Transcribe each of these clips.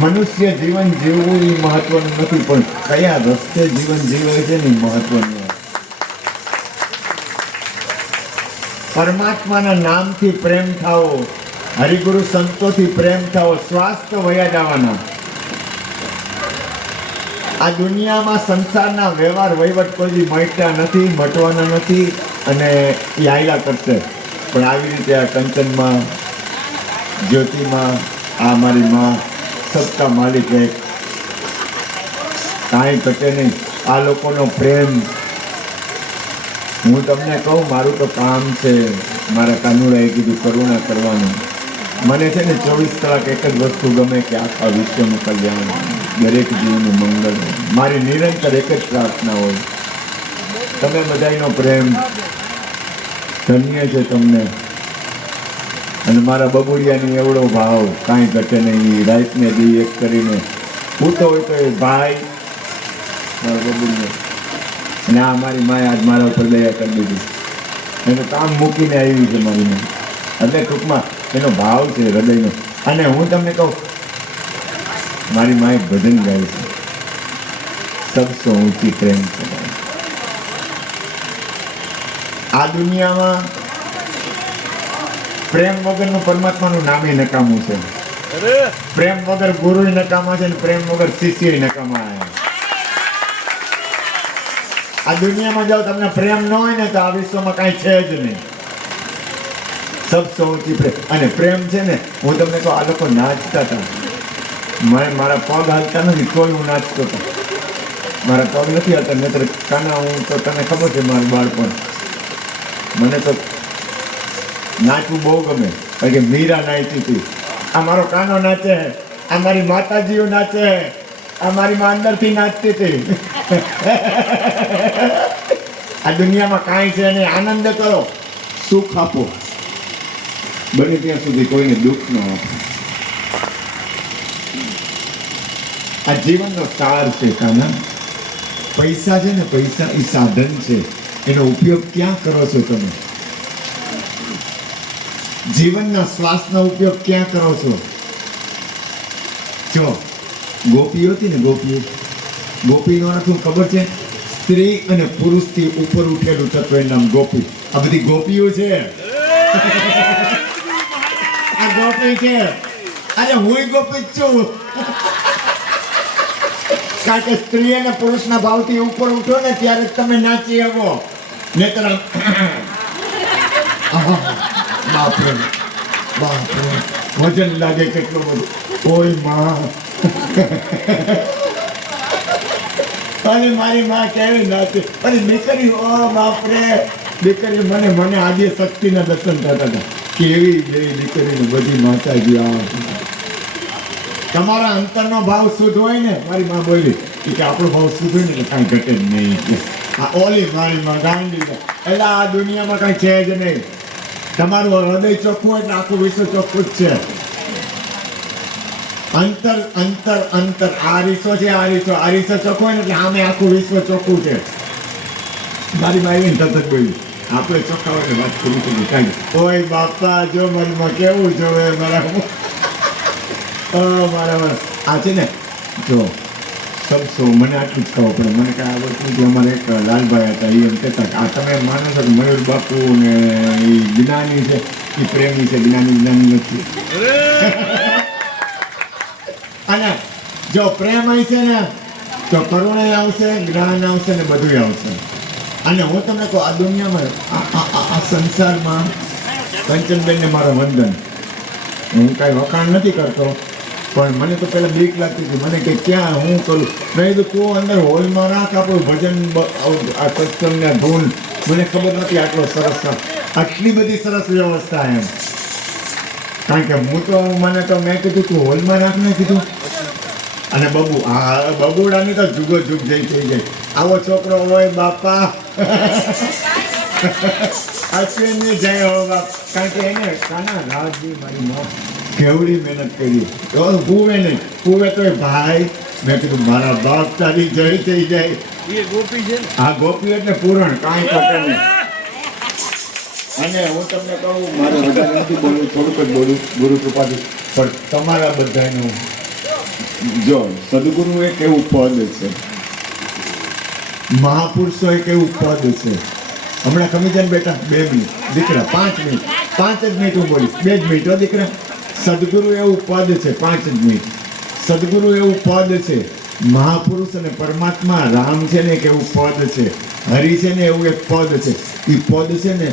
મનુષ્ય જીવન જીવવું એ મહત્વનું નથી, પણ કયા રસ્તે જીવન જીવે છે ને એ મહત્વનું. પરમાત્માના નામથી પ્રેમ થાવો, હરિગુરુ સંતોથી પ્રેમ થાવો, સ્વાસ્થ્ય વયા જવાના. આ દુનિયામાં સંસારના વ્યવહાર વહીવટ કોઈ મટ્યા નથી, મટવાના નથી, અને એ હાયલા કરશે. પણ આવી રીતે આ કંચનમાં, જ્યોતિમાં, આ મારી માં સબકા માલિક એક, કાંઈ ઘટે નહીં. આ લોકોનો પ્રેમ, હું તમને કહું, મારું તો કામ છે, મારા કાનુડાએ કીધું કરુણા કરવાનું. મને છે ને 24 કલાક એક જ વસ્તુ ગમે કે આખા વિશ્વનું કલ્યાણ, દરેક જીવનું મંગળ. મારી નિરંતર એક જ પ્રાર્થના હોય. તમે બધાનો પ્રેમ ધન્ય છે તમને, અને મારા બબુડિયાની એવડો ભાવ, કાંઈ ઘટે નહીં. રાતને દી એક કરીને પૂછતો હોય તો એ ભાઈ મારા બબુડિયા, અને આ મારી માએ આજ મારા ઉપર દયા કરી દીધી. એનું કામ મૂકીને આવી છે મારી માં. એટલે ટૂંકમાં એનો ભાવ છે હૃદયનો. અને હું તમને કહું, મારી માં એક ભજન ગાય છે, સબસો ઊંચી પ્રેમ છે. આ દુનિયામાં પ્રેમ વગરનું પરમાત્માનું નામે નકામું છે. પ્રેમ વગર ગુરુ નકામા છે, અને પ્રેમ વગર શિષ્ય નકામા. આ દુનિયામાં જાઓ, તમને પ્રેમ ન હોય ને તો આ વિશ્વમાં કાંઈ છે જ નહીં. સબસો ઊંચી પ્રેમ. અને પ્રેમ છે ને, હું તમને કહું, આ લોકો નાચતા હતા. મારા પગ હાલતા નથી તોય હું નાચતો હતો. મારા પગ નથી હાલતા, નહીતર કાના હું તો તને ખબર છે મારું બાળપણ. મને તો નાચવું બહુ ગમે, કારણ કે મીરા નાચી હતી. આ મારો કાનો નાચે, આ મારી માતાજીઓ નાચે, આ મારી માં અંદરથી નાચતી હતી. આ દુનિયામાં કાંઈ છે નહીં. આનંદ કરો, સુખ આપો, બને ત્યાં સુધી કોઈને દુઃખ ન આપો. આ જીવનનો સાર છે કાના. પૈસા છે ને, પૈસા એ સાધન છે, એનો ઉપયોગ ક્યાં કરો છો તમે? જીવનના શ્વાસનો ઉપયોગ ક્યાં કરો છો? જો ગોપીઓ હતી ને, ગોપીનો અર્થ શું ખબર છે? સ્ત્રી અને પુરુષથી ઉપર ઉઠેલું તત્વ, એનું નામ ગોપી. આ બધી ગોપીઓ છે. આ ગોપી છે. અરે હું ગોપી જ છું. કારણ કે સ્ત્રી અને પુરુષના ભાવથી ઉપર ઉઠો ને ત્યારે તમે નાચી આવો. નહીતર બાપરે બાપરે, વજન લાગે કેટલું બધું. ઓય માં, અને મારી માં કેવી નાચે. અને દીકરી, ઓ બાપરે, દીકરી મને આજે શક્તિના દર્શન થતા હતા. કેવી દીકરીને બધી માતાજી. આ તમારા અંતરનો ભાવ શુદ્ધ હોય ને, મારી માં બોલી કે આપણો ભાવ શુદ્ધ હોય ને એટલે કાંઈ ઘટે જ નહીં. આ ઓલી મારી માં ગાંડી, એટલે આ દુનિયામાં કાંઈ છે જ નહીં. તમારું હૃદય ચોખ્ખું એટલે આખું વિશ્વ ચોખ્ખું જ છે. અંતર અંતર અંતર, આ રીસો છે, આ રીસો ચોખ્ખો હોય ને એટલે આમે આખું વિશ્વ ચોખ્ખું છે. મારી માં એવી તરત જ બોલી, આપણે ચોખ્ખા હોય વાત કરી શકીએ. કાંઈ ઓય બાપા, જો મારી માં કેવું જોવે મારા આ છે ને. જો સબસો, મને આટલું જ કહો પડે. મને કાંઈ આવડતું નથી. અમારે એક લાલભાઈ હતા, એ એમ કહેતા આ તમે માનો છો કે મયુર બાપુ ને એ જ્ઞાની છે, એ પ્રેમી છે, જ્ઞાની નથી. અને જો પ્રેમ આવશે ને તો કરુણા આવશે, જ્ઞાન આવશે ને બધું આવશે. અને હું તમને કહું, આ દુનિયામાં, આ સંસારમાં, કંચનબેનને મારો વંદન. હું કાંઈ વખાણ નથી કરતો, પણ મને તો પહેલાં બીક લાગતી હતી. મને કે ક્યાં હું કરું? મેં કીધું તું અંદર હોલમાં રાખ આપણું ભજન, આ સત્સંગને ધૂન. મને ખબર નથી આટલો સરસ, આટલી બધી સરસ વ્યવસ્થા એમ. કારણ કે હું તો મને તો મેં કીધું તું હોલમાં રાખ ને કીધું. અને બબુડાની તો જુગો જુગ જઈ થઈ જાય. આવો છોકરો હોય બાપા, અશ્વિનની જય હો બાપ. કારણ કે એને કાના રાજજી મારી માં કેવડી મહેનત કરી. પૂવે નહીં, પૂવે તો ભાઈ. મેં કીધું મારા બાપ તારી જય થઈ જાય. એ ગોપી છે. હા, ગોપી એટલે પૂરણ, કાંઈ ઘટે નહીં. અને હું તમને કહું, મારે વધારે નથી બોલવું, થોડુંક જ બોલું ગુરુ કૃપાથી. પણ તમારા બધાનું જો સદગુરુ એક એવું પદ છે, મહાપુરુષો એક એવું પદ છે. હમણાં ખમી જાય ને બેટા 2 મિનિટ દીકરા, 5 મિનિટ, 5 જ મિનિટ હું બોલીશ, 2 જ મિનિટ હો દીકરા. સદગુરુ એવું પદ છે, 5 જ મિનિટ. સદગુરુ એવું પદ છે, મહાપુરુષ અને પરમાત્મા રામ છે ને એક એવું પદ છે, હરિ છે ને એવું એક પદ છે. એ પદ છે ને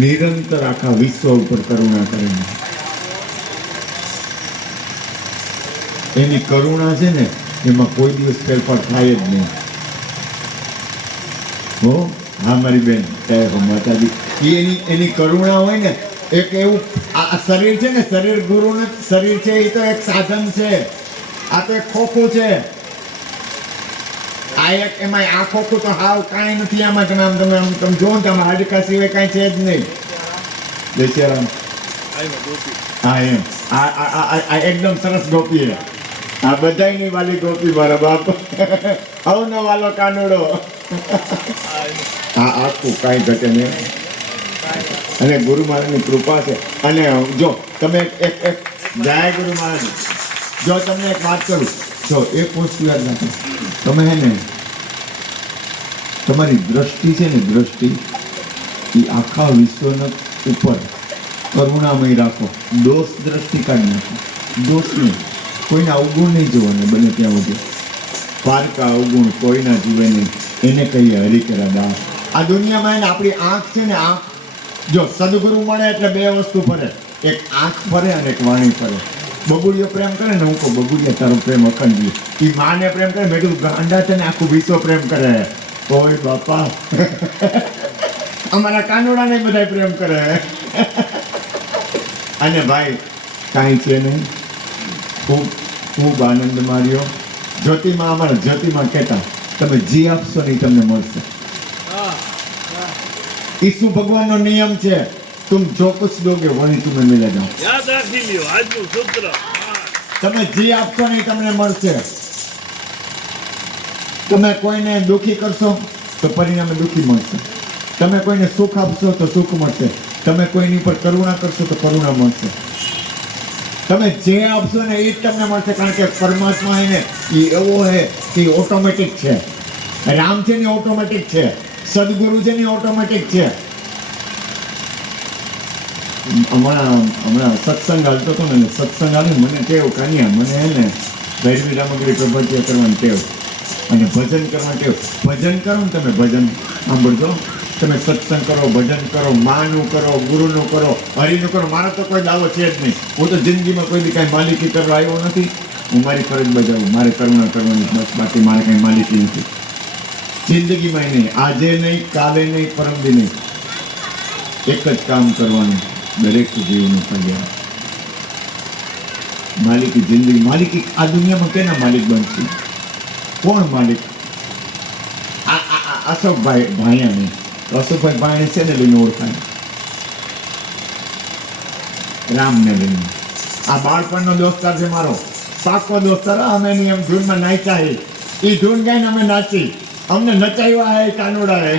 નિરંતર આખા વિશ્વ ઉપર કરુણા કરે. એની કરુણા છે ને એમાં કોઈ દિવસ ફેરફાર થાય જ નહીં. હો હા મારી બેન, માતાજી એની કરુણા હોય ને એક એવું. આ શરીર છે ને, શરીર ગુરુનું શરીર છે, એ તો એક સાધન છે. આ તો એક ખોખું છે. આ એક એમાં આ ખોખું તો હાવ કાંઈ નથી. આમાં તમે જો ને તમે હાડકા સિવાય કાંઈ છે જ નહીં. જય શ્રી રામ. હા એમ આ એકદમ સરસ ગોપી છે. આ બધાયની વાલી ગોપી મારા બાપ. હવનો વાલો કાનુડો. આ આખું કાંઈ ઘટે નહીં. અને ગુરુ મહારાજની કૃપા છે. અને જો તમે એક જય ગુરુ મહારાજ, જો તમને એક વાત કરું, જો એક વસ્તુ યાદ રાખો, તમે હે ને તમારી દ્રષ્ટિ છે ને, દ્રષ્ટિ એ આખા વિશ્વના ઉપર કરુણામય રાખો. દોષ દ્રષ્ટિ કાઢી નાખો. દોષ નહીં, કોઈને અવગુણ નહીં જોવાના બને ત્યાં સુધી. પારકા અવગુણ કોઈના જીવે નહીં, એને કહીએ હરિકેરા દાસ. આ દુનિયામાં એને આપણી આંખ છે ને, આંખ જો સદગુરુ મળે એટલે 2 વસ્તુ ફરે, એક આંખ ફરે અને એક વાણી ફરે. બબુડિયો પ્રેમ કરે ને, હું કહું બબુડિયા તારો પ્રેમ અખંડી. એ માને પ્રેમ કરે, મેં કીધું ગાંડા છે ને આખું વિશ્વ પ્રેમ કરે. ઓય બાપા અમારા કાનુડાને બધા પ્રેમ કરે. અને ભાઈ કાંઈ છે નહીં, ખૂબ ખૂબ આનંદ માર્યો. જ્યોતિમાં અમારા જ્યોતિમાં કહેતા, તમે જી આપશો નહીં તમને મળશે. ઈસુ ભગવાનનો નિયમ છે, तुम जो कुछ दोगे वही तुम्हें मिलेगा. યાદ રાખી લ્યો આજનું સૂત્ર. તમે જી આપશો નહીં તમને મળશે. તમે કોઈને દુઃખી કરશો તો પરિણામે દુઃખી મળશે. તમે કોઈને સુખ આપશો તો સુખ મળશે. તમે કોઈની પર કરુણા કરશો તો કરુણા મળશે. તમે જે આપશો ને એ જ તમને મળશે. કારણ કે પરમાત્મા એને એ એવો છે કે ઓટોમેટિક છે. રામ છે ને ઓટોમેટિક છે, સદગુરુ છે ને ઓટોમેટિક છે. હમણાં સત્સંગ હાલતો હતો ને, સત્સંગ હાલે મને ટેવ કાન્યા, મને હે ને ભૈરવી રામગીરી પ્રભતિયા કરવાની ટેવ અને ભજન કરવાની ટેવ. ભજન કરો ને તમે, ભજન સાંભળજો. તમે સત્સંગ કરો, ભજન કરો, માનું કરો, ગુરુનું કરો, હરિનું કરો. મારો તો કોઈ દાવો છે જ નહીં. હું તો જિંદગીમાં કોઈ બી કાંઈ માલિકી કરવા આવ્યો નથી. હું મારી ફરજ બજાવું, મારે કરુણા કરવાની બસ, બાકી મારે કાંઈ માલિકી નથી જિંદગીમાં. નહીં આજે નહીં, કાલે નહીં, પરમદી નહીં. એક જ કામ કરવાનું, દરેક જીવનું કલ્યાણ. માલિકી જિંદગી, માલિકી આ દુનિયામાં કેના માલિક બનશે? કોણ માલિક? અશોકભાઈ ભાયાણી. અશોકભાઈ ભાયાણી છે ને લઈને ઓળખાય, રામને લઈને. આ બાળપણનો દોસ્તાર છે મારો, પાકો દોસ્તાર. અમે એની એમ ધૂનમાં નાચ્યા. એ ધૂન ગાઈને અમે નાચી, અમને નચાવ્યા હે કાનુડા હે.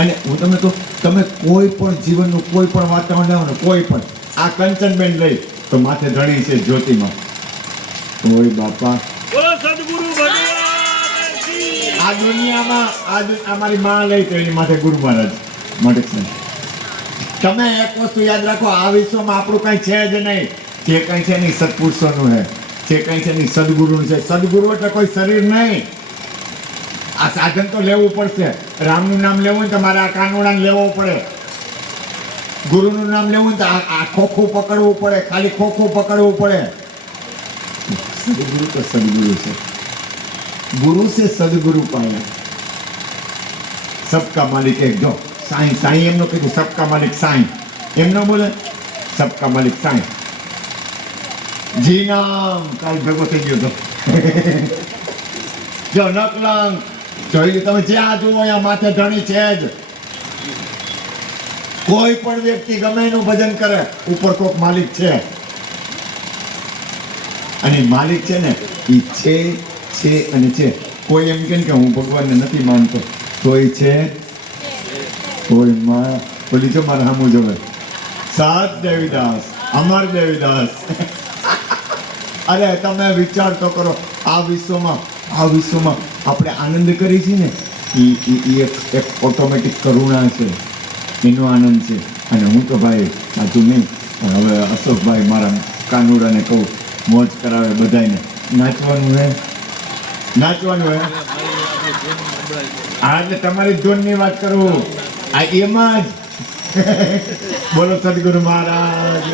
અને હું તમને કહું, તમે કોઈ પણ જીવનનું કોઈ પણ વાતાવરણ લાવો ને, કોઈ પણ આ કંચનબેન લઈ તો માથે ધણી છે જ્યોતિમાં. ઓય બાપા, બોલો સદગુરુ ભગવાન કી. આ દુનિયામાં અમારી માં લઈ તો એની માથે ગુરુ મહારાજ માટે છે. તમે એક વસ્તુ યાદ રાખો, આ વિશ્વમાં આપણું કંઈ છે જ નહીં. જે કંઈ છે નહીં સત્પુરુષોનું છે, જે કંઈ છે નહીં સદગુરુનું છે. સદગુરુ એટલે કોઈ શરીર નહીં. આ સાધન તો લેવું પડશે. રામનું નામ લેવું હોય તો મારે આ કાનુડાને લેવો પડે. ગુરુનું નામ લેવું હોય તો આ ખોખું પકડવું પડે, ખાલી ખોખું પકડવું પડે. સદગુરુ તો સદગુરુ છે. ગુરુ છે સદગુરુ પાયા. સબકા માલિક એક. જો સાईं, સાईं એમનું કીધું, સબકા માલિક સાईं. એમ ન બોલે, સબકા માલિક સાईं. જી નામ કાલ ભેગો થઈ ગયો તો. જો નકલંગ જોઈ, તમે જ્યાં જુઓ અહીંયા માથે ધણી છે જ. કોઈ પણ વ્યક્તિ ગમે એનું ભજન કરે, ઉપર કોક માલિક છે. અને માલિક છે ને એ છે અને છે. કોઈ એમ કે હું ભગવાનને નથી માનતો, તોય છે. કોઈ બોલી છે મારે સામું જોવે. સાત દેવીદાસ, અમર દેવીદાસ. અરે તમે વિચાર તો કરો, આ વિશ્વમાં આપણે આનંદ કરી છીએ ને, એ એક ઓટોમેટિક કરુણા છે, એનો આનંદ છે. અને હું તો ભાઈ સાચું નહીં, પણ હવે અશોકભાઈ મારા કાનુડાને કહું મોજ કરાવે બધાને. નાચવાનું હે. હા, એટલે તમારી ધૂનની વાત કરું આ એમાં જ. બોલો સદગુરુ મહારાજ.